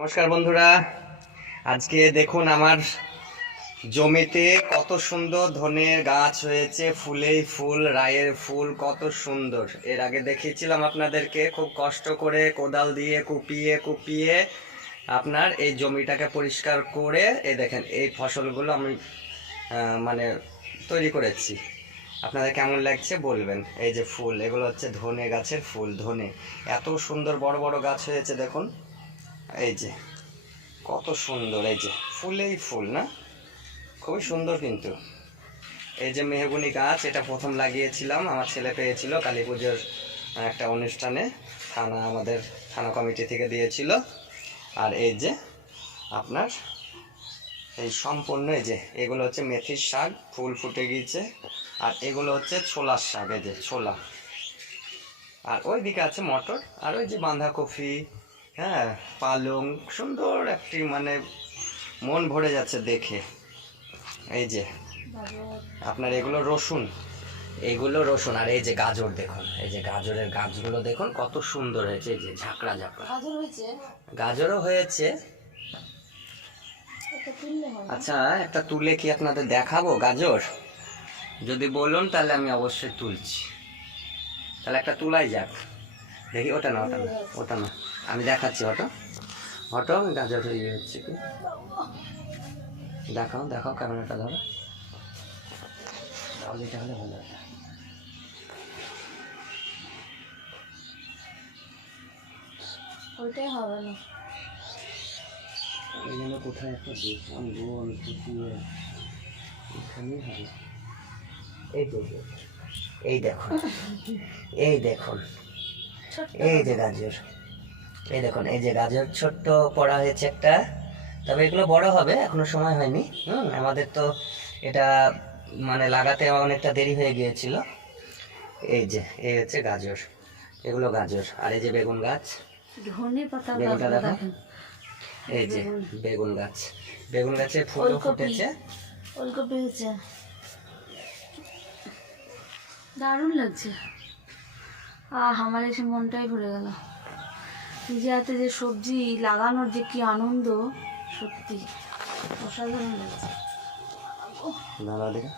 নমস্কার বন্ধুরা, আজকে দেখুন আমার জমিতে কত সুন্দর ধনের গাছ হয়েছে। ফুলেই ফুল, রায়ের ফুল, কত সুন্দর। এর আগে দেখিয়েছিলাম আপনাদেরকে, খুব কষ্ট করে কোদাল দিয়ে কুপিয়ে কুপিয়ে আপনার এই জমিটাকে পরিষ্কার করে এই দেখেন এই ফসলগুলো আমি মানে তৈরি করেছি। আপনাদের কেমন লাগছে বলবেন। এই যে ফুল, এগুলো হচ্ছে ধনে গাছের ফুল। ধনে এত সুন্দর বড় বড় গাছ হয়েছে দেখুন, এই যে কত সুন্দর। এই যে ফুলেই ফুল না, খুবই সুন্দর। কিন্তু এই যে মেহগুনি গাছ, এটা প্রথম লাগিয়েছিলাম, আমার ছেলে পেয়েছিল কালী পুজোর একটা অনুষ্ঠানে, আমাদের থানা কমিটি থেকে দিয়েছিল। আর এই যে আপনার এই সম্পূর্ণ এই যে এগুলো হচ্ছে মেথির শাক, ফুল ফুটে গিয়েছে। আর এগুলো হচ্ছে ছোলার শাক, এই যে ছোলা। আর ওই দিকে আছে মটর, আর ওই যে বাঁধাকপি, হ্যাঁ পালং, সুন্দর একটি মানে মন ভরে যাচ্ছে দেখে। এই যে আপনার এগুলো রসুন, এইগুলো রসুন। আর এই যে গাজর দেখুন, এই যে গাজরের গাছগুলো দেখুন কত সুন্দর হয়েছে। এই যে ঝাঁকড়া ঝাঁকড়া গাজরও হয়েছে। আচ্ছা, একটা তুলে কি আপনাদের দেখাবো গাজর? যদি বলুন তাহলে আমি অবশ্যই তুলছি। তাহলে একটা তুলাই যাক, দেখি। ওটা না, ওটা না, ওটা না, আমি দেখাচ্ছি। অটো গাজর ইয়ে হচ্ছে কি, দেখাও দেখাও, ক্যামেরাটা ধরো। তাহলে এটা হলে ভালো হয়। ওইটাই হবে না, এই জন্য কোথায় একটা দেখলাম গোল ফুটিয়ে, এখানেই হবে। এই তো, এই দেখুন, এই দেখুন, এই যে গাজর, এই দেখুন, এই যে গাজর ছোট্ট পড়া হয়েছে একটা। তবে এগুলো বড় হবে, এখনো সময় হয়নি। আমাদের তো এটা মানে লাগাতে অনেকটা দেরি হয়ে গিয়েছিল। এই যে এই হচ্ছে গাজর, এগুলো গাজর। আর এই যে বেগুন গাছ, ধনে পাতা বেগুনটা দেখো। এই যে বেগুন গাছ, বেগুন গাছে ফুলও ফুটেছে। ওলকপি হয়েছে, দারুণ লাগছে। আমার এসে মনটাই ভরে গেল। নিজে হাতে যে সবজি লাগানোর যে কি আনন্দ, সত্যি অসাধারণ লাগছে। দাঁড়া দেখে